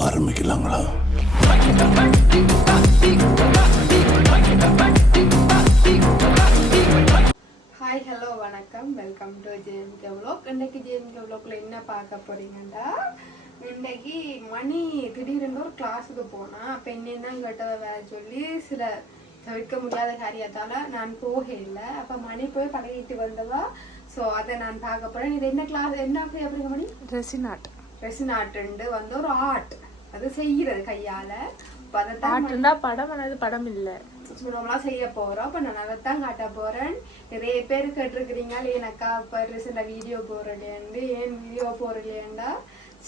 ஆரம்பிக்கலாங்களா? Hi hello வணக்கம். Welcome to JMK vlog. இன்னைக்கு ஜேஎம்கே vlogல என்ன பார்க்க போறீங்கன்னா இன்னைக்கு மணி திடீர்னு ஒரு கிளாஸுக்கு போனா அப்போ என்னென்ன கேட்டதை வேற சொல்லி சில தவிர்க்க முடியாத காரியத்தால நான் போக இல்லை. அப்போ மணி போய் பழகிட்டு வந்தவா? ஸோ அதை நான் பார்க்க போறேன். இது என்ன கிளாஸ் என்ன அப்படிங்க மணி? ரெசினாட் ரெசின் ஆர்ட் வந்து ஒரு ஆர்ட். அது செய்யறது கையால. பாட்டுண்டா படம் ஆனது படம் இல்ல. சுலபமாக செய்ய போறோம். அப்ப நான் அதைத்தான் காட்ட போறேன். நிறைய பேர் கேட்டிருக்கிறீங்க எனக்கா இப்ப ரீசெண்டா வீடியோ போறலையேண்டு ஏன் வீடியோ போறலையேண்டா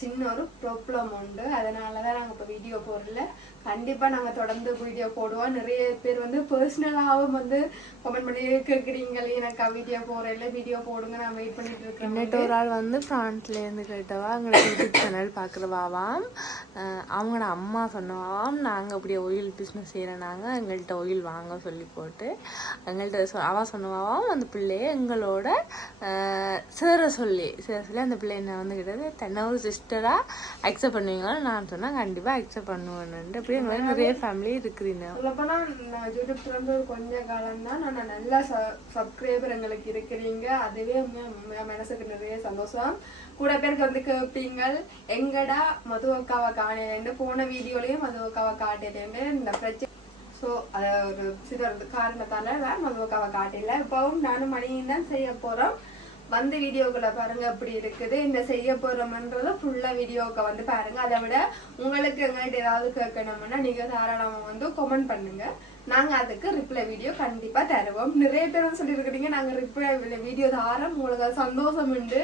சின்ன ஒரு ப்ராப்ளம் உண்டு. அதனாலதான் நாங்க இப்ப வீடியோ போடல. கண்டிப்பாக நாங்கள் தொடர்ந்து வீடியோ போடுவோம். நிறைய பேர் வந்து பர்சனலாகவும் வந்து கமெண்ட் பண்ணி கேட்குறீங்களே எனக்கு வீடியோ போகிறேன் வீடியோ போடுங்க. நான் வெயிட் பண்ணிட்டு இருக்கேன். என்னட்டு ஒரு ஆள் வந்து ஃப்ரான்ஸ்லேருந்து கேட்டவா எங்களோட யூடியூப் சேனல் பார்க்குறவாவாம் அவங்களோட அம்மா சொன்னவாம் நாங்கள் அப்படியே ஒயில் பிஸ்னஸ் செய்கிறனாங்க எங்கள்கிட்ட ஒயில் வாங்க சொல்லி போட்டு எங்கள்கிட்ட சொ அவள் சொன்னவாம் அந்த பிள்ளையை எங்களோட சேர சொல்லி சேர சொல்லி அந்த பிள்ளை என்ன வந்து கிட்டது தன்னை ஒரு சிஸ்டராக அக்செப்ட் பண்ணுவீங்களா? நான் சொன்னேன் கண்டிப்பாக அக்செப்ட் பண்ணுவேன்ட்டு அப்படியே எங்களுக்கு நிறைய ஃபேமிலி இருக்குதுன்னு சொல்லப்போனா நான் யூடியூப் திறந்து கொஞ்ச காலம் தான் நான் நல்ல சப்ஸ்கிரைபர் எங்களுக்கு இருக்கிறீங்க. அதுவே மனசுக்கு நிறைய சந்தோஷம். கூட பேருக்கு வந்து கேட்பீங்க எங்கடா மதுவக்காவை காணலேன்னு போன வீடியோலயும் மதுவக்காவை காட்டலேன்னு இந்த பிரச்சனை ஸோ அது ஒரு சில காரணத்தால தான் மதுவக்காவை காட்டல. இப்பவும் நானும் மணியும் தான் செய்ய போறோம். வந்து வீடியோக்குள்ள பாருங்க எப்படி இருக்குது. இந்த செய்ய போறோம்ன்றத ஃபுல்லா வீடியோக்கு வந்து பாருங்க. அதை விட உங்களுக்கு எங்கள்கிட்ட ஏதாவது கேட்கணும்னா நீங்க தாராளமா வந்து கமெண்ட் பண்ணுங்க. நாங்க அதுக்கு ரிப்ளை வீடியோ கண்டிப்பா தருவோம். நிறைய பேர் சொல்லி சொல்லியிருக்கிறீங்க நாங்க ரிப்ளை வீடியோ தாரம் உங்களுக்கு சந்தோஷம் உண்டு.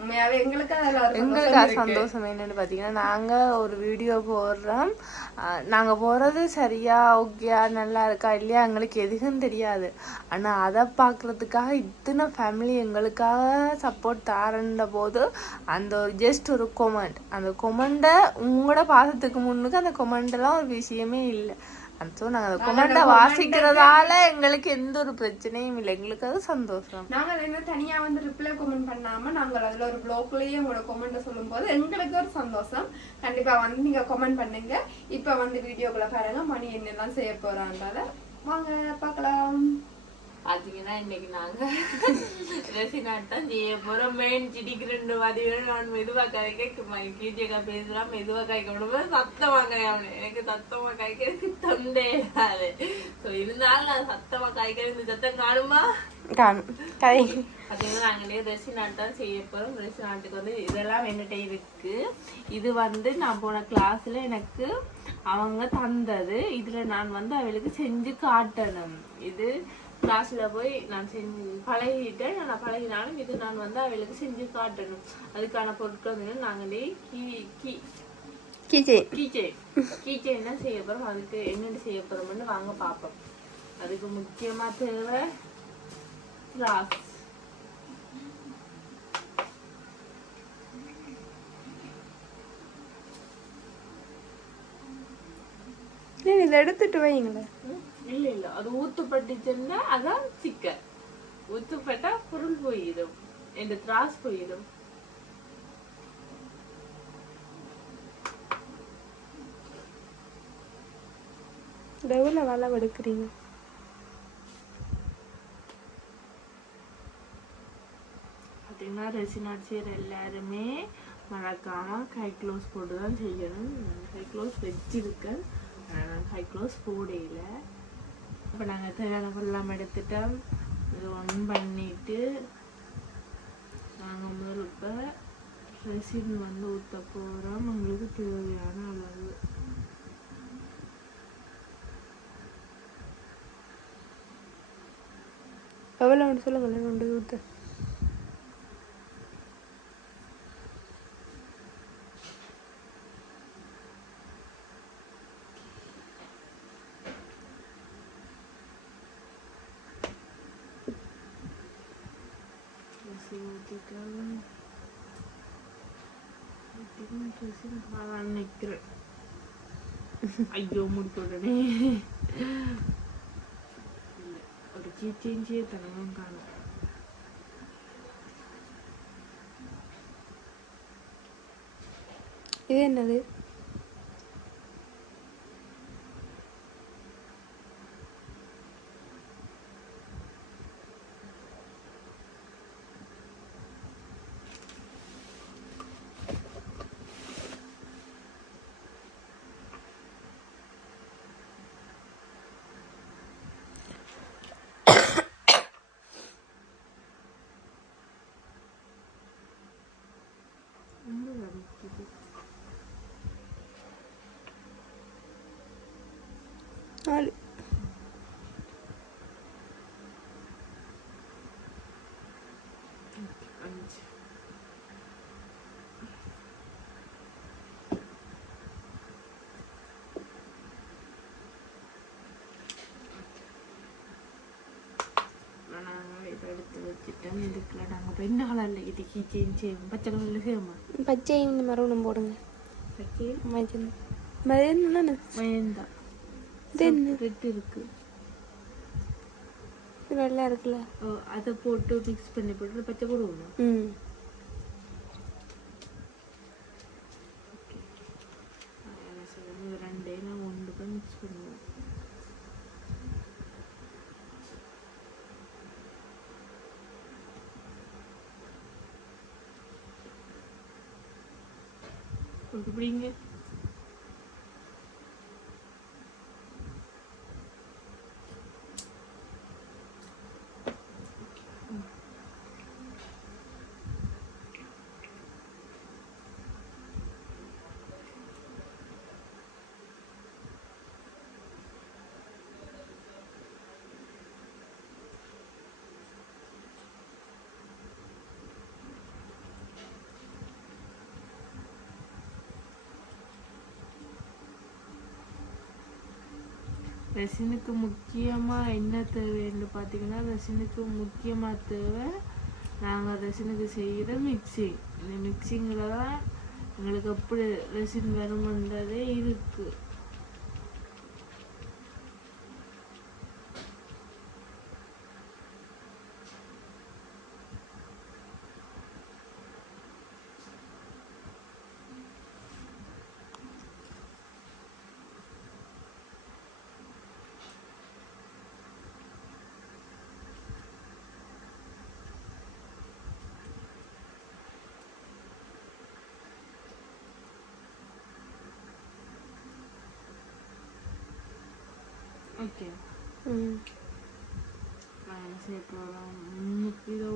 உண்மையாவே எங்களுக்கு அதுல ஒரு எங்களுக்கு சந்தோஷம் என்னன்னு பார்த்தீங்கன்னா நாங்கள் ஒரு வீடியோ போடுறோம். நாங்கள் போகிறது சரியா ஓகேயா நல்லா இருக்கா இல்லையா எங்களுக்கு எதுவும் தெரியாது. ஆனால் அதை பார்க்குறதுக்காக இத்தனை ஃபேமிலி எங்களுக்காக சப்போர்ட் தாரன்ற போது அந்த ஒரு ஜஸ்ட் ஒரு கொமெண்ட் அந்த கொமெண்டை உங்களோட பாசத்துக்கு முன்னுக்கு அந்த கொமெண்டெல்லாம் ஒரு விஷயமே இல்லை. ஸோ நாங்கள் கொமெண்டை வாசிக்கிறதால எங்களுக்கு எந்த ஒரு பிரச்சனையும் இல்லை. எங்களுக்கு அது சந்தோஷம். நாங்க என்ன தனியா வந்து ரிப்ளை கமெண்ட் பண்ணாம நாங்க அதுல ஒரு ப்ளாக்லயே உங்களோட கமெண்ட் சொல்லும்போது எங்களுக்கு ஒரு சந்தோஷம். கண்டிப்பா வந்து நீங்க கமெண்ட் பண்ணுங்க. இப்ப வந்து வீடியோக்குள்ள பாருங்க. மணி என்னெல்லாம் செய்ய போறான்றத வாங்க பார்க்கலாம். பாத்தீங்கன்னா இன்னைக்கு நாங்க ரெசினாட் தான் செய்ய போறோம். மெயின் சிடிக்கு ரெண்டு வாதிகள் நான் மெதுவா கதைக்க கீஜேக்கா பேசுறான் மெதுவா காய்க்க விடும்போது சத்தமா காயவனு எனக்கு சத்தமா காய்க்கிறதுக்கு தொண்டே இல்லாது ஸோ இருந்தாலும் நான் சத்தமா காய்க்கிறது இந்த சத்தம் காணுமா? பார்த்தீங்கன்னா நாங்களே ரெசினாட் தான் செய்ய போறோம். ரெசினாட்டுக்கு வந்து இதெல்லாம் என்னட்ட இருக்கு. இது வந்து நான் போன கிளாஸ்ல எனக்கு அவங்க தந்தது. இதுல நான் வந்து அவளுக்கு செஞ்சு காட்டணும். இது கிளாஸ்ல போய் நான் செஞ்சு பழகிட்டேன். நான் பழகினாலும் இது நான் வந்து அவளுக்கு செஞ்சு காட்டணும். அதுக்கான பொருட்கள் வந்து நாங்களே கீ கீ கீச்சே. கீச்சே. கீச்சே என்ன செய்ய போறோம்? அதுக்கு என்னென்ன செய்ய போறோம்னு வாங்க பார்ப்போம் அதுக்கு முக்கியமா தேவை கிளாஸ் இதை எடுத்துட்டு வைங்களேன். இல்ல இல்ல. அது ஊத்துப்பட்டுச்சுன்னா அதான் சிக்கன் ஊத்துப்பட்டா பொருள் போயிடும். என் திராஸ் போயிடும். எவ்வளோ வேலை எடுக்கிறீங்க பார்த்தீங்கன்னா செய்கிற எல்லாருமே மறக்காம கை க்ளோஸ் போட்டு தான் செய்யணும். கை க்ளோஸ் வச்சிருக்கேன். கை க்ளோஸ் போடையில இப்போ நாங்கள் தேவையான பொருளாம் எடுத்துட்டோம் இது ஒன் பண்ணிவிட்டு நாங்கள் முதல் இப்போ ரெசின் வந்து ஊற்ற போகிறோம் உங்களுக்கு தேவையான அளவு. எவ்வளோ ஒன்று சொல்லுங்கள் ஒன்று ஊற்று ரெசின் ஊற்றிட்டோம் ரெசின் நிற்கிறேன் ஐயோ முடிக்க உடனே இல்ல, ஒரு கீச்சேஞ்சியே தனமும் காணும் இது என்னது நாலு அஞ்சு நான் இதை எடுத்து வச்சுட்டேன் இதுக்குள்ள நாங்கள் இப்போ என்ன கலரில் இது கீச்சேன் செய்வோம் பச்சை கலரில் செய்வோமா பச்சை இந்த மரவணம் போடுங்க பச்சை மஞ்சள் மருந்து தானே மயந்தா இது என்ன ரெட் இருக்கு நல்லா இருக்குல்ல. அதை போட்டு மிக்ஸ் பண்ணி போட்டு பச்சை போடுவோமா ம். ரெண்டையும் நான் ஒன்றுக்கு மிக்ஸ் பண்ணுவோம் உங்களுக்கு ரெசினுக்கு முக்கியமாக என்ன தேவைன்னு பார்த்தீங்கன்னா ரெசினுக்கு முக்கியமாக தேவை நாங்கள் ரெசினுக்கு செய்கிற மிக்சிங் இந்த மிக்சிங்கில் தான் எங்களுக்கு எப்படி ரெசின் வருமன்றதே இருக்குது ஓகே ம் நான் என்ன செய்ய போகிறோம் முன்னுக்கு இதை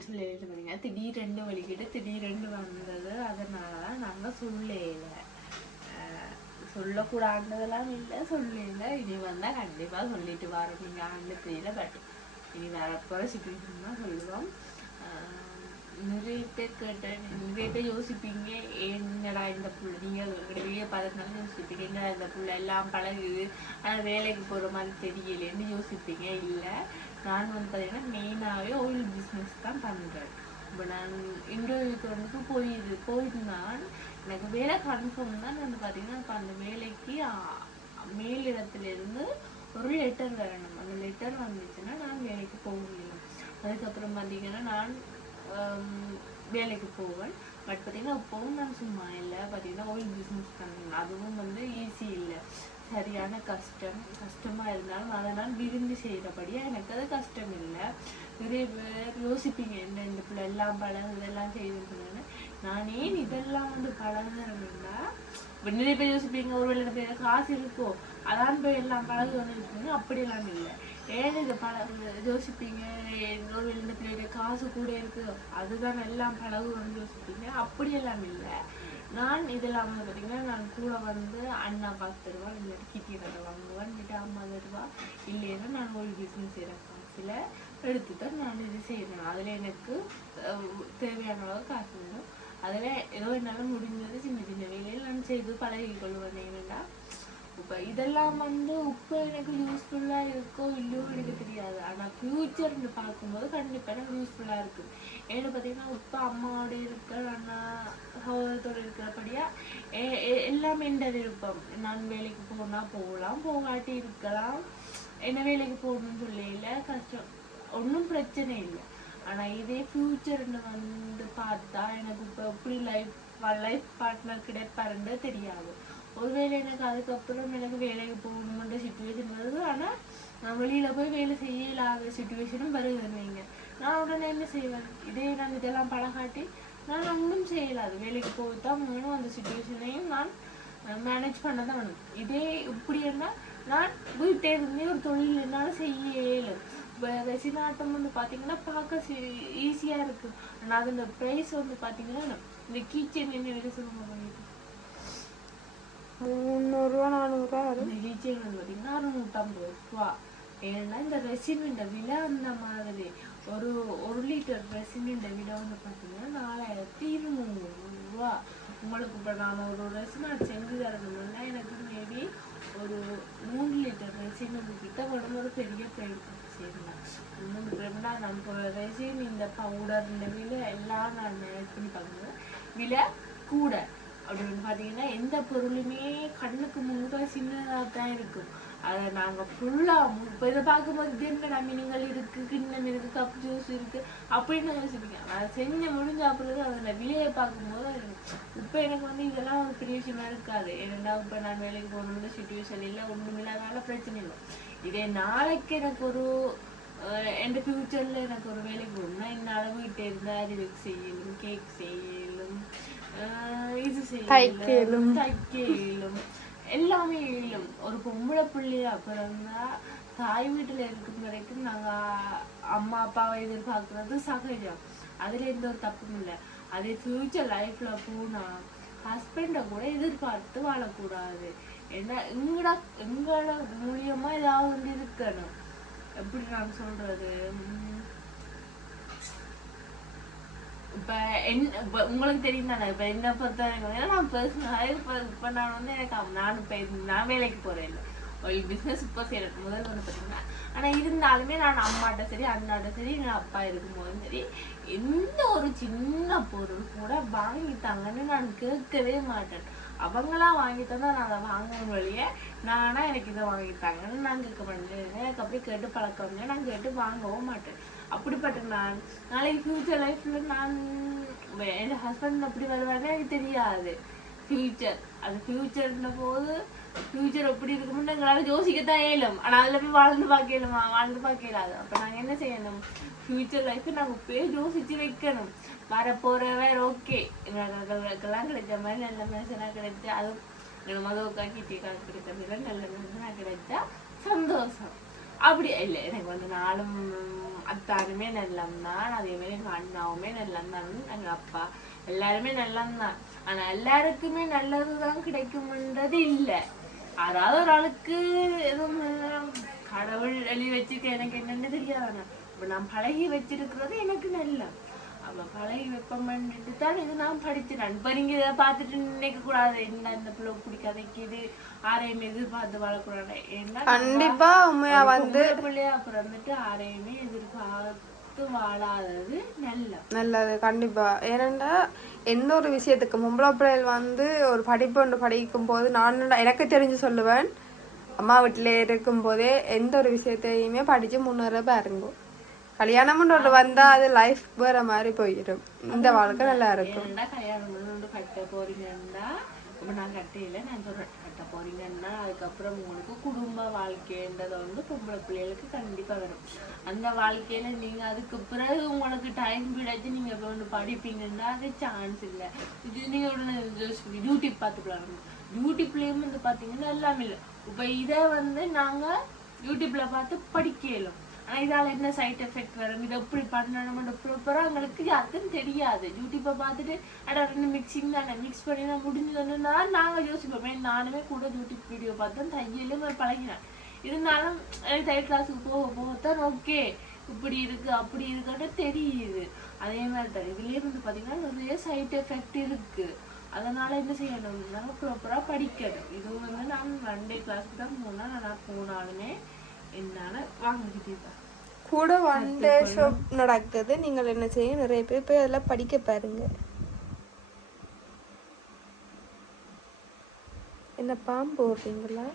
அப்படின்னு சொல்லி பாருங்க திடீர் ரெண்டு வலிக்கிட்டு திடீர் ரெண்டு வந்தது. அதனால தான் நாங்கள் சொல்லல. அஹ் இல்லை சொல்லல. இனி வந்தால் கண்டிப்பாக சொல்லிட்டு வரோம். நீங்கள் ஆண்டு தெரியல பட் இனி வரப்போகிற சுச்சுவேஷன் தான் சொல்லுவோம். அஹ் நிறைய பேர் கேட்டேன். நிறைய பேர் யோசிப்பீங்க. என்னடா இந்த புள்ள? நீங்கள் வெளியே பார்த்ததுனால யோசிப்பீங்க. என்னடா இந்த புள்ள? எல்லாம் பழகுது. ஆனால் வேலைக்கு போகிற மாதிரி தெரியலேன்னு யோசிப்பீங்க. இல்லை. நான் வந்து பார்த்தீங்கன்னா மெயினாகவே ஆயில் பிஸ்னஸ் தான் பண்ணுறேன் இப்போ நான் இன்டர்வியூக்கு வந்து போயிது போயிருந்தான் எனக்கு வேலை கன்ஃபார்ம் தான் வந்து பார்த்தீங்கன்னா இப்போ அந்த வேலைக்கு ஆ- மேலிடத்துலேருந்து ஒரு லெட்டர் வரணும். அந்த லெட்டர் வந்துச்சுன்னா நான் வேலைக்கு போக முடியும். அதுக்கப்புறம் பார்த்தீங்கன்னா நான் வேலைக்கு போவேன். பட் பார்த்தீங்கன்னா இப்போவும் நான் சும்மா இல்லை. பார்த்தீங்கன்னா ஆயில் பிஸ்னஸ் பண்ணணும். அதுவும் வந்து ஈஸி இல்லை. சரியான கஷ்டம் கஷ்டமாக இருந்தாலும் அதை நான் விரும்பி செய்கிறபடியாக எனக்கு அது கஷ்டம் இல்லை நிறைய பேர் யோசிப்பீங்க என்ன இந்த பிள்ளை எல்லாம் பழகு இதெல்லாம் செய்திருக்கணும்னு. நான் ஏன் இதெல்லாம் வந்து பழகுறேன்னா நிறைய பேர் யோசிப்பீங்க ஒரு வேலை பேர் காசு இருக்கோ அதான் போய் எல்லாம் பழகு வந்துருக்கீங்க அப்படியெல்லாம் இல்லை. ஏன் இதை பழகு யோசிப்பீங்க ஏன் ஒருவேளை இந்த காசு கூட இருக்கு அதுதான் எல்லாம் பழகு வந்து யோசிப்பீங்க அப்படியெல்லாம் இல்லை. நான் இதெல்லாம் வந்து பார்த்தீங்கன்னா நான் கூட வந்து அண்ணா காசு தருவா இல்லாட்டி கிட்டி தர வாங்குவேன் இல்லாட்டி அம்மா தருவா. இல்லைன்னா நான் ஒரு பிஸ்னஸ் செய்கிற காசில் எடுத்து தான் நான் இது செய்கிறேன் அதில் எனக்கு தேவையான அளவு காசு வேணும் அதில் ஏதோ என்னால் முடிஞ்சது சின்ன சின்ன வேலையில் நான் செய்து பழகி கொள்வேன் என்னென்னா இப்போ இதெல்லாம் வந்து இப்போ எனக்கு யூஸ்ஃபுல்லாக இருக்கோ இல்லையோ எனக்கு தெரியாது ஆனால் ஃப்யூச்சர்னு பார்க்கும்போது கண்டிப்பாக எனக்கு யூஸ்ஃபுல்லாக இருக்குது ஏன்னு பார்த்தீங்கன்னா இப்போ அம்மாவோட இருக்கிற அண்ணா சகோதரத்தோடு இருக்கிறபடியாக எல்லாமே எந்த விருப்பம். நான் வேலைக்கு போனால் போகலாம் போகாட்டி இருக்கலாம். என்ன வேலைக்கு போகணும்னு சொல்லல கஷ்டம். ஒன்றும் பிரச்சனை இல்லை. ஆனால் இதே ஃப்யூச்சர்னு வந்து பார்த்தா எனக்கு இப்போ எப்படி லைஃப் லைஃப் பார்ட்னர் கிடைப்பாருன்னு தெரியாது. ஒருவேளை எனக்கு அதுக்கப்புறம் எனக்கு வேலைக்கு போகணுன்ற சுச்சுவேஷன் வருது. ஆனால் நான் வெளியில் போய் வேலை செய்யலாத சுச்சுவேஷனும் வருதுன்னு வைங்க. நான் உடனே என்ன செய்வேன்? இதே நான் இதெல்லாம் பழகாட்டி நான் ஒன்றும் செய்யலாது வேலைக்கு போய் தான் வேணும். அந்த சுச்சுவேஷனையும் நான் மேனேஜ் பண்ண தான் வேணும். இதே இப்படி என்ன? நான் வீட்டே இருந்தே ஒரு தொழில் என்னால் செய்ய இயலும் இப்போ ரெசினாட்டம் வந்து பார்த்தீங்கன்னா பார்க்க ஈஸியாக இருக்கு. ஆனால் அதோட ப்ரைஸ் வந்து பார்த்தீங்கன்னா இந்த கீச்சன் என்ன விலை சொல்லுங்க பண்ணிட்டு முந்நூறுரூவா நானூறுரூவா இந்த கீச்சன் வந்து பார்த்தீங்கன்னா அறுநூற்றம்பது ரூபா. ஏன்னா இந்த ரெசினுண்ட விலை அந்த மாதிரி. ஒரு ஒரு லிட்டர் ரெசினுண்ட விலை வந்து பார்த்தீங்கன்னா நாலாயிரத்தி இருநூறு ரூபா உங்களுக்கு இப்போ நான் ஒரு ரெசினாட் செஞ்சு தரணும்னா எனக்கு மேபி ஒரு மூணு லிட்டர் ரெசின் கிட்ட வேணும் ஒரு பெரிய பேருக்கு சரிங்களா? மூணு பேருனா நம்ம ரெசின் இந்த பவுடர் இந்த விலை எல்லாம் நான் மேனேஜ் பண்ணி பார்க்கணும் விலை கூட. அப்படின்னு பார்த்தீங்கன்னா எந்த பொருளுமே கண்ணுக்கு முன்னாடி சின்னதாக தான் இருக்கும். அதை நாங்கள் ஃபுல்லாக இப்போ இதை பார்க்கும்போது இது என்னடா மீனிங்கள் இருக்குது கிண்ணம் இருக்குது கப் ஜூஸ் இருக்குது அப்படின்னு யோசிப்பீங்க. அதை செஞ்சு முடிஞ்ச அப்புறம் அதில் விலையை பார்க்கும்போது இப்போ எனக்கு வந்து இதெல்லாம் ஒரு பெரிய விஷயமா இருக்காது. ஏன்னா இப்போ நான் வேலைக்கு போகணுன்ற சுச்சுவேஷன் இல்லை ஒன்றும் இல்லாதனால பிரச்சனை இல்லை. இதே நாளைக்கு எனக்கு ஒரு என் ஃப்யூச்சரில் எனக்கு ஒரு வேலைக்கு போகணும்னா என்னால் வீட்டை இருந்தால் அறிவுக்கு செய்யலும் கேக் செய்யலும் இது செய்யலும் தைக்கலும். எல்லாமே இயலும் ஒரு பொம்பளை பிள்ளையா பிறந்தா தாய் வீட்டில் இருக்கும் வரைக்கும் நாங்கள் அம்மா அப்பாவை எதிர்பார்க்கறது சகஜம். அதில் எந்த ஒரு தப்பும் இல்லை. அதே ஃப்யூச்சர் லைஃப்பில் போனால் ஹஸ்பண்டை கூட எதிர்பார்த்து வாழக்கூடாது. ஏன்னா எங்கடா எங்களோட மூலியமாக ஏதாவது ஒன்று இருக்கணும். எப்படி நான் சொல்கிறது இப்போ என்ன இப்போ உங்களுக்கு தெரியும் தானே இப்போ என்ன பொறுத்த வரைக்கும் நான் பர்சனலாக இப்போ இப்போ நான் வந்து எனக்கு நான் இப்போ நான் வேலைக்கு போகிறேன் இல்லை ஒரு பிஸ்னஸ் இப்போ செய்கிறேன் முதல்ல வந்து பார்த்தீங்கன்னா ஆனால் இருந்தாலுமே நான் அம்மாட்ட சரி அண்ணாட்ட சரி எங்கள் அப்பா இருக்கும்போதும் சரி எந்த ஒரு சின்ன பொருள் கூட வாங்கித்தாங்கன்னு நான் கேட்கவே மாட்டேன். அவங்களா வாங்கி தந்தா நான் அதை வாங்கணும் வழியே நானாக எனக்கு இதை வாங்கித்தாங்கன்னு நான் கேட்க மாட்டேன். எனக்கு அப்படி கேட்டு பழக்கம் இல்லை நான் கேட்டு வாங்கவும் மாட்டேன். அப்படிப்பட்ட நான் நாளைக்கு ஃபியூச்சர் லைஃப்ல நான் என் ஹஸ்பண்ட் அப்படி வருவாருன்னு எனக்கு தெரியாது. ஃபியூச்சர் அது ஃபியூச்சர்ன போது ஃபியூச்சர் எப்படி இருக்கும்னு எங்களால் யோசிக்கத்தான் இயலும். ஆனால் அதில் போய் வாழ்ந்து பார்க்கலுமா வாழ்ந்து பார்க்க இயலாது. அப்ப நாங்க என்ன செய்யணும்? ஃபியூச்சர் லைஃப் நாங்கள் போய் யோசிச்சு வைக்கணும். வர ஓகே எங்களுக்கெல்லாம் கிடைச்ச மாதிரி நல்ல மனுஷனாக கிடைச்சா அதுவும் எங்களை மதுவுக்கா கிட்டிக்கா கிடைச்ச மாதிரி நல்ல மனுஷனாக கிடைச்சா சந்தோஷம். அப்படி இல்லை எனக்கு வந்து நாளும் அத்தாருமே நல்லம் தான் அதே மாதிரி எங்க அண்ணாவுமே நல்லம் தான் எங்க அப்பா. எல்லாருமே நல்லம் தான் ஆனா எல்லாருக்குமே நல்லதுதான் கிடைக்கும்ன்றது இல்லை. அதாவது ஒரு ஆளுக்கு எதுவும் கடவுள் எழுதி வச்சிருக்க எனக்கு என்னன்னு தெரியாதானா இப்ப நான் பழகி வச்சிருக்கிறது எனக்கு நல்ல அவ பழகி வைப்போம்ன்ட்டு தான் இது நான் படிச்சிட்டேன் இப்ப நீங்க இதை பார்த்துட்டு நினைக்க கூடாது. என்ன இந்த பிள்ளை பிடிக்காதைக்குது ஆரையுமே எதிர்பார்த்து வாழக்கூடாது ஏன்னா கண்டிப்பா உண்மையா வந்து பிள்ளையா பிறந்துட்டு ஆரையுமே எதிர்பார்த்து வாழாதது நல்ல. நல்லது கண்டிப்பா. ஏனென்றா எந்த ஒரு விஷயத்துக்கு பொம்பளை பிள்ளைகள் வந்து ஒரு படிப்பு ஒன்று படிக்கும் போது நான் எனக்கு தெரிஞ்சு சொல்லுவேன் அம்மா வீட்டில் இருக்கும் போதே எந்த ஒரு விஷயத்தையுமே படிச்சு முன்னேற பாருங்க. கல்யாணம்னு ஒன்று வந்தா அது லைஃப் வேற மாதிரி போயிடும். இந்த வாழ்க்கை நல்லா இருக்கும். கல்யாணம் கட்ட போறீங்கன்னா இப்ப நான் கட்டையில நான் சொல்றேன் கட்ட போறீங்கன்னா அதுக்கப்புறம் உங்களுக்கு குடும்ப வாழ்க்கைன்றது வந்து பொம்பளை பிள்ளைகளுக்கு கண்டிப்பா வரும். அந்த வாழ்க்கையில நீங்க அதுக்கு பிறகு உங்களுக்கு டைம் கிடைச்சு நீங்க இப்ப வந்து படிப்பீங்கன்னா அது சான்ஸ் இல்லை. இது நீங்க உடனே யூடியூப் பார்த்துக்கலாம். யூடியூப்லயும் வந்து பாத்தீங்கன்னா எல்லாமே இல்லை. இப்ப இதை வந்து நாங்க யூடியூப்ல பார்த்து படிக்க இயலும். ஆனா இதால் என்ன சைட் எஃபெக்ட் வரும்? இதை எப்படி பண்ணணும் போகிறோம் அவங்களுக்கு யாருக்கும் தெரியாது. யூடியூப்பை பார்த்துட்டு அட ரெண்டு மிக்சிங் தானே மிக்ஸ் பண்ணி நான் முடிஞ்சதுன்னா நாங்கள் யோசிப்போமே. நானுமே கூட யூடியூப் வீடியோ பார்த்தேன் தையலும் பழகினேன். இருந்தாலும் தையல் கிளாஸுக்கு போக போகத்தான் ஓகே இப்படி இருக்கு அப்படி இருக்குன்னு தெரியுது. அதே மாதிரி தான் இதுலேயே வந்து பார்த்தீங்கன்னா நிறைய சைட் எஃபெக்ட் இருக்கு. அதனால் என்ன செய்யணும்? ப்ராப்பராக படிக்கணும். இது வந்து நான் ஒன் டே கிளாஸ்க்கு தான் போனால் நான் போனாலுமே என்னால் வாங்கிக்கிட்டே தான் கூட ஒன் டே ஷாப் நடக்குது. நீங்கள் என்ன செய்ய நிறைய பேர் போய் அதெல்லாம் படிக்க பாருங்க. என்ன பாம்பு போடுறீங்களா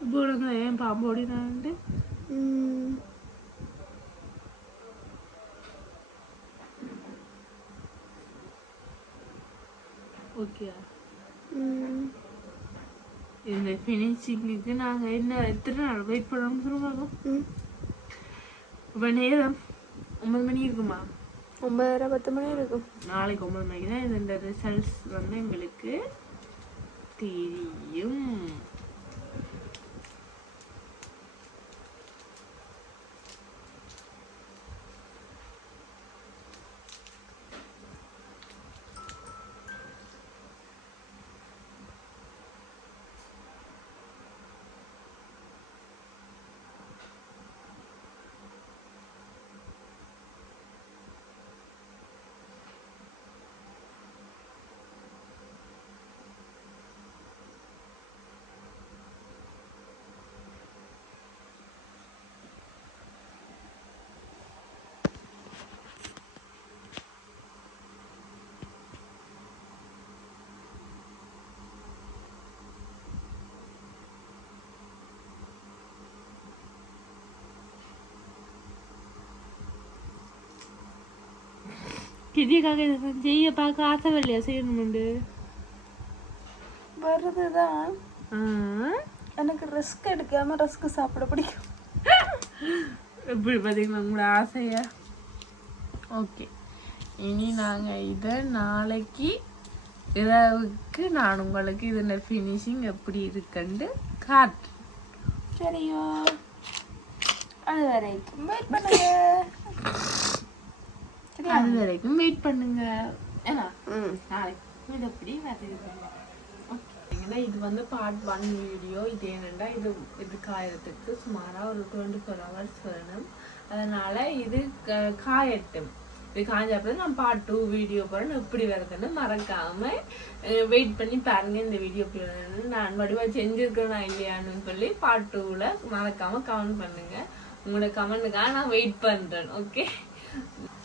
இப்போ ஏன் பாம்பு ஓடினான்ட்டு ம். ஓகே ம். இந்த ஃபினிஷிங்குக்கு நாங்கள் என்ன எத்தனை நாள் வெயிட் பண்ணணும்னு சொல்லுவாங்க. இப்போ நேரம் ஒன்பது மணி இருக்குமா ஒன்பதரை பத்து மணி இருக்கும் நாளைக்கு ஒன்பது மணிக்கு தான் இந்த ரிசல்ட்ஸ் வந்து எங்களுக்கு தெரியும் கிதியக்காக இதை செய்ய பார்க்க ஆசை இல்லையா செய்யணுமுண்டு வருதுதான் எனக்கு ரிஸ்க் எடுக்காம ரிஸ்க் சாப்பிட பிடிக்கும். எப்படி பார்த்தீங்களா உங்களோட ஆசையா? ஓகே. இனி நாங்கள் இதை நாளைக்கு இரவுக்கு நான் உங்களுக்கு இதில் ஃபினிஷிங் எப்படி இருக்குன்னு காட்டுறேன். சரியோ? அது வரைக்கும் வெயிட் பண்ணுங்க. அது வரைக்கும் வெயிட் பண்ணுங்க. ஏன்னா ம். நாளைக்கு இது வந்து பார்ட் ஒன் வீடியோ இது என்னென்னா இது இது காயறதுக்கு சுமாராக ஒரு டுவெண்ட்டி ஃபோர் ஹவர்ஸ் வேணும். அதனால இது காயட்டும். இது காஞ்ச அப்புறம் நான் பார்ட் டூ வீடியோ போகிறேன் எப்படி வருதுன்னு மறக்காம வெயிட் பண்ணி பாருங்க இந்த வீடியோ எப்படி வருதுன்னு நான் வடிவாக செஞ்சிருக்கேனா இல்லையான்னு சொல்லி பார்ட் டூவில் மறக்காம கமெண்ட் பண்ணுங்க. உங்களோட கமெண்ட்டுக்காக நான் வெயிட் பண்ணுறேன் ஓகே